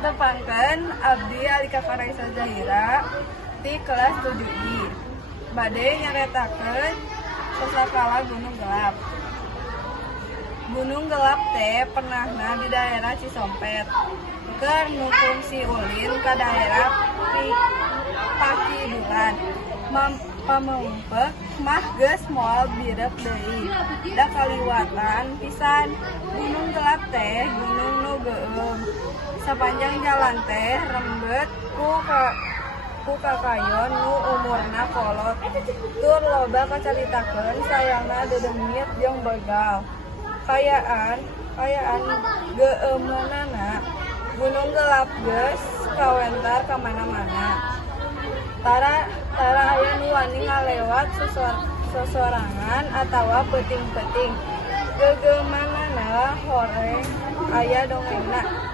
Tepangkeun abdi Alika Faraisa Zahira ti kelas 7I. Bade nyaritakeun sasakala Gunung Gelap. Gunung Gelap teh pernahna di daerah Cisompet. Keur nu fungsi ulin ka daerah Pakidulan. Pameumpek mah geus moal birek deui. Da kaliwatan pisan. Gunung Gelap teh gunung nu geueum. Sapanjang jalan teh rembet ku kakayon nu umurna kolot. Tur loba kacaritakeun sayangna dedengit jeung begal. Kayaan geueumeunana Gunung Gelap geus kawentar ka mana-mana. Tara aya nu wani ngalewat sosorangan atawa peuting-peuting. Geugeumannana horeng aya dongengna.